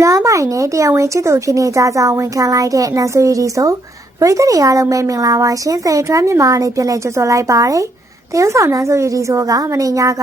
လွမ်းပိုင်နဲ့တရားဝင်ချစ်သူဖြစ်နေကြကြောင်းဝန်ခံလိုက်တဲ့နန်ဆိုရီဒီဆိုပရိသတ်တွေအားလုံးပဲမင်္ဂလာပါရှင်ဆယ်ထွန်းမြန်မာနဲ့ပြန်လည်ကြိုဆိုလိုက်ပါတယ်တရုတ်ဆောင်နန်ဆိုရီဒီဆိုကမနေ့ညက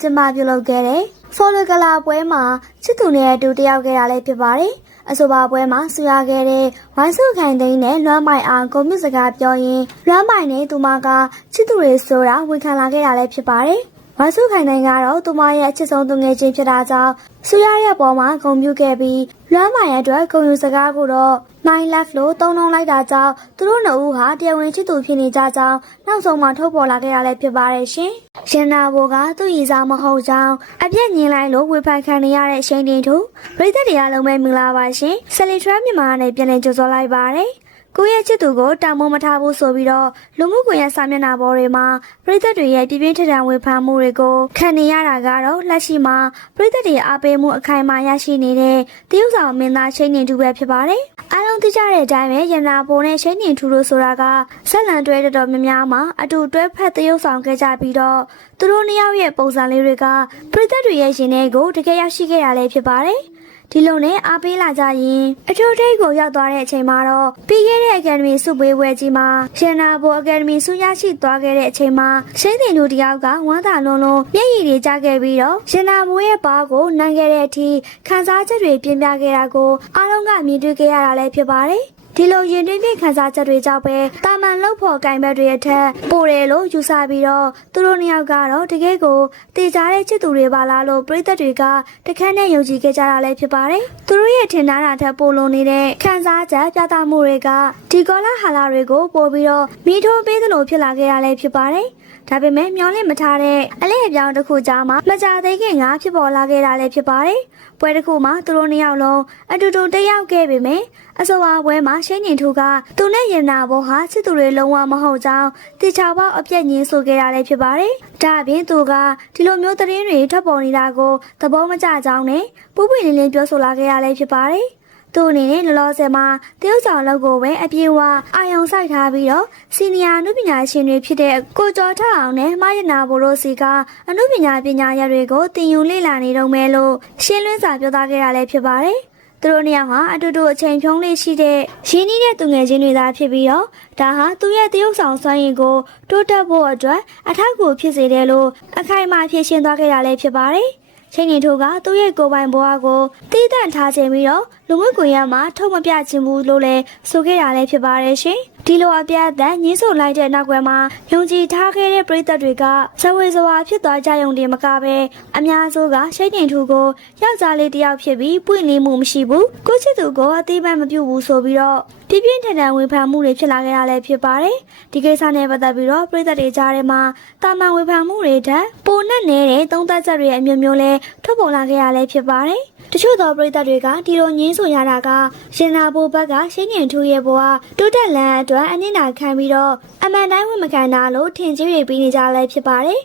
ကျမပြုလုပ်ခဲ့တဲ့ဖော်လကလာပွဲမှာချစ်သူနဲ့အတူတယောက်ခဲ့တာလည်းဖြစ်ပါတယ်အဆိုပါပွဲမှာဆူရခဲ့တဲ့ဝိုင်းစုခိုင်သိန်းနဲ့လွမ်းပိုင်အောင်ဂုဏ်ပြုစကားပြောရင်းလွမ်းပိုင်နဲ့သူမကချစ်သူတွေဆိုတာဝန်ခံလာခဲ့တာလည်းဖြစ်ပါတယ်ဝါစုခိုင်တိုင်းကတော့သူမရဲ့အချစ်ဆုံးသူငယ်ချင်းဖြစ်တာကြောင့်ဆူရရဲ့ပေါ်မှာဂုဏ်ပြုခဲ့ပြီးလွမ်းမိုင်ရဲ့အတွက်ဂုဏ်ယူစကားကိုတော့ My Love လို့သုံးနှုန်းလိုက်တာကြောင့်သူတို့နှစ်ဦးဟာတရားဝင်ချစ်သူဖြစ်နေကြကြောင်းနောက်ဆုံးမှထုတ်ပေါ်လာခဲ့တာလည်းဖြစ်ပါတယ်ရှင်။ရန်နာဘိုကသူ့ရည်စားမဟုတ်ကြောင်းအပြည့်ညင်လိုက်လို့ဝေဖန်ခံနေရတဲ့ရှိန်တင်သူပရိသတ်တွေအားလုံးပဲမင်္ဂလာပါရှင်။ဆယ်လီထရမြန်မာနဲ့ပြန်လည်ကြိုဆိုလိုက်ပါတယ်။ကိုယ့်ရဲ့ချစ်သူကိုတာမုံမထားဘူးဆိုပြီးတော့လူမှုကွန်ရက်စာမျက်နှာပေါ်တွေမှာပရိသတ်တွေရဲ့ပြပြင်းထန်ထန်ဝေဖန်မှုတွေကိုခံနေရတာကတော့လက်ရှိမှာပရိသတ်တွေအားပေးမှုအခိုင်အမာရရှိနေတဲ့တရုတ်ဆောင်မင်းသားရှိန်နေသူပဲဖြစ်ပါတယ်။အားလုံးသိကြတဲ့အတိုင်းပဲရန်နာပိုနဲ့ရှိန်နေသူတို့ဆိုတာကဆက်လံတွဲတော်များများမှာအတူတွဲဖက်တရုတ်ဆောင်ခဲ့ကြပြီးတော့သူတို့နှစ်ယောက်ရဲ့ပုံစံလေးတွေကပရိသတ်တွေရဲ့ရင်ထဲကိုတကယ်ရောက်ရှိခဲ့တာလည်းဖြစ်ပါတယ်။ဒီလိုနဲ့အားပေးလာကြရင်အထူးထိပ်ကိုရောက်သွားတဲ့အချိန်မှာတော့ပြီးခဲ့တဲ့အကယ်ဒမီစုပွဲပွဲကြီးမှာရန်နာဘိုအကယ်ဒမီစုရရှိသွားခဲ့တဲ့အချိန်မှာရှိန်တင်လူတယောက်ကဝမ်းသာလွန်းလွန်းမျက်ရည်တွေကျခဲ့ပြီးတော့ရန်နာဘိုရဲ့ဘားကိုနိုင်ခဲ့တဲ့အထိခံစားချက်တွေပြင်းပြခဲ့တာကိုအားလုံးကမြင်တွေ့ခဲ့ရတာလည်းဖြစ်ပါတယ်ဒီလိုရင်တွင်းပြခန်းစားချက်တွေကြောင့်ပဲတာမန်လောက်ဖို့ကင်ဘက်တွေအထက်ပို့တယ်လို့ယူဆပြီးတော့သူတို့နှစ်ယောက်ကတော့တကယ်ကိုတည်ကြတဲ့ချစ်သူတွေပါလားလို့ပရိသတ်တွေကတခန်းနဲ့ယုံကြည်ခဲ့ကြတာလည်းဖြစ်ပါတယ်။သူတို့ရဲ့ထင်ထားတာထက်ပိုလွန်နေတဲ့ခန်းစားချက်ပြသမှုတွေကဒီကောလာဟာလာတွေကိုပို့ပြီးတော့မိထိုးပေးသလိုဖြစ်လာခဲ့တာလည်းဖြစ်ပါတယ်။ဒါပေမဲ့မျောလင့်မထားတဲ့အလဲအပြောင်းတစ်ခုကြားမှာမကြသေးခင်ကဖြစ်ပေါ်လာခဲ့တာလည်းဖြစ်ပါတယ်။ပွဲတစ်ခုမှာသူတို့နှစ်ယောက်လုံးအတူတူတက်ရောက်ခဲ့ပေမဲ့အဆိုပါပွဲမှာရှိန်နေသူကသူနဲ့ရင်နာဘောဟာချစ်သူတွေလုံးဝမဟုတ်ကြောင်းတေချာပေါက်အပြက်ညင်းဆိုခဲ့တာလည်းဖြစ်ပါတယ်။ဒါအပြင်သူကဒီလိုမျိုးသတင်းတွေထွက်ပေါ်နေတာကိုသဘောမကျကြောင်းနဲ့ပူပွေလင်းလင်းပြောဆိုလာခဲ့တာလည်းဖြစ်ပါတယ်။သူအနေနဲ့လောလောဆယ်မှာတရုတ်ဆောင်လောက်ကိုပဲအပြေးဝအာယုံစိုက်ထားပြီးတော့စီနီယာအနုပညာရှင်တွေဖြစ်တဲ့ကိုကျော်ထအောင်နဲ့မရနာဘိုရိုစီကအနုပညာရပ်တွေကိုတင်ယူလေ့လာနေတော့မယ်လို့ရှင်းလင်းစွာပြောသားခဲ့တာလည်းဖြစ်ပါတယ်။သူတို့နှစ်ယောက်ဟာအတူတူအချိန်ဖြုံးလေးရှိတဲ့ရင်းနှီးတဲ့သူငယ်ချင်းတွေသာဖြစ်ပြီးတော့ဒါဟာသူရဲ့တရုတ်ဆောင်စွမ်းရည်ကိုတိုးတက်ဖို့အတွက်အထောက်အကူဖြစ်စေတယ်လို့အခိုင်အမာဖြေရှင်းသွားခဲ့တာလည်းဖြစ်ပါတယ်။ချိန်နေထိုးကသူ့ရဲ့ကိုယ်ပိုင်ဘဝကိုတည်တံ့ထားခြင်းပြီးတော့လူမှုကွန်ရက်မှာထုတ်မပြခြင်းဘူးလို့လည်းဆိုခဲ့တာလည်းဖြစ်ပါတယ်ရှင်။ဒီလိုအပြတ်အသတ်ညှင်းဆိုလိုက်တဲ့နောက်ွယ်မှာယုံကြည်ထားခဲ့တဲ့ပရိသတ်တွေကဇဝေဇဝါဖြစ်သွားကြရုံတည်းမကပဲအများစုကရှိန်နေထိုးကိုယောက်ျားလေးတစ်ယောက်ဖြစ်ပြီးပွင့်လင်းမှုမရှိဘူး။ကိုချစ်သူကိုအသေးမှမပြုတ်ဘူးဆိုပြီးတော့ပြပြင်းထန်ထန်ဝေဖန်မှုတွေဖြစ်လာခဲ့တာလည်းဖြစ်ပါတယ်။ဒီကိစ္စနဲ့ပတ်သက်ပြီးတော့ပရိသတ်တွေကြားထဲမှာတာမန်ဝေဖန်မှုတွေထက်ပိုနဲ့နေတဲ့သုံးသပ်ချက်တွေအမျိုးမျိုးလဲထုတ်ပေါ်လာခဲ့ရလည်းဖြစ်ပါတယ်။တချို့သောပရိသတ်တွေကဒီလိုညင်းဆိုရတာကရင်နာဘိုဘက်ကရှိန်နေထူရဲ့ဘဝတိုးတက်လန်းအတွက်အနစ်နာခံပြီးတော့အမှန်တိုင်းဝင်မကန်တာလို့ထင်ကြီးတွေပြီးနေကြလည်းဖြစ်ပါတယ်